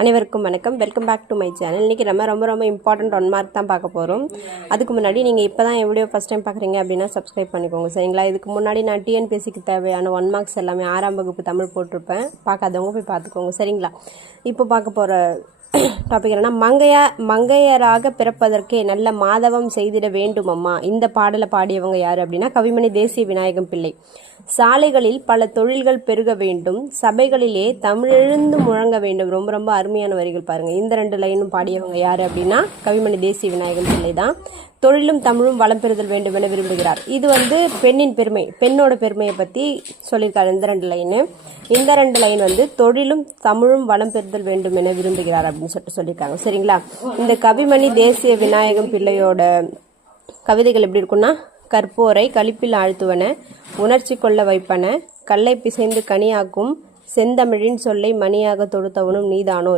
அனைவருக்கும் வணக்கம். Welcome back to my channel. இன்றைக்கி நம்ம ரொம்ப இம்பார்ட்டண்ட் 1 மார்க் தான் பார்க்க போகிறோம். அதுக்கு முன்னாடி நீங்கள் இப்போ தான் என் வீடியோ ஃபஸ்ட் டைம் பார்க்குறீங்க அப்படின்னா சப்ஸ்கிரைப் பண்ணிக்கோங்க, சரிங்களா? இதுக்கு முன்னாடி நான் டிஎன்பிஎஸ்சிக்கு தேவையான 1 மார்க்ஸ் எல்லாமே 6ஆம் வகுப்பு தமிழ் போட்டிருப்பேன். பார்க்காதவங்க போய் பார்த்துக்கோங்க, சரிங்களா? இப்போ பார்க்க போகிற டாபிக் என்னன்னா, மங்கையராக பிறப்பதற்கே நல்ல மாதவம் செய்திட வேண்டும் அம்மா. இந்த பாடலை பாடியவங்க யார் அப்படின்னா கவிமணி தேசிய விநாயகம் பிள்ளை. சாலைகளில் பல தொழில்கள் பெருக வேண்டும், சபைகளிலே தமிழெழுந்து முழங்க வேண்டும். ரொம்ப அருமையான வரிகள் பாருங்க. இந்த 2 லைனும் பாடியவங்க யாரு அப்படின்னா கவிமணி தேசிய விநாயகம் பிள்ளை தான். தொழிலும் தமிழும் வளம் பெறுதல் வேண்டும் என விரும்புகிறார். இது பெண்ணின் பெருமை, பெண்ணோட பெருமையை பத்தி சொல்லியிருக்காரு இந்த 2 லைனு. இந்த 2 லைன் தொழிலும் தமிழும் வளம் பெறுதல் வேண்டும் என விரும்புகிறார் அப்படின்னு சொல்லியிருக்காங்க, சரிங்களா? இந்த கவிமணி தேசிய விநாயகம் பிள்ளையோட கவிதைகள் எப்படி இருக்குன்னா, கற்போரை களிப்பில் ஆழ்த்துவன, உணர்ச்சி கொள்ள வைப்பன, கல்லை பிசைந்து கனியாக்கும், செந்தமிழின் சொல்லை மணியாக தொடுத்தவனும் நீதானோ.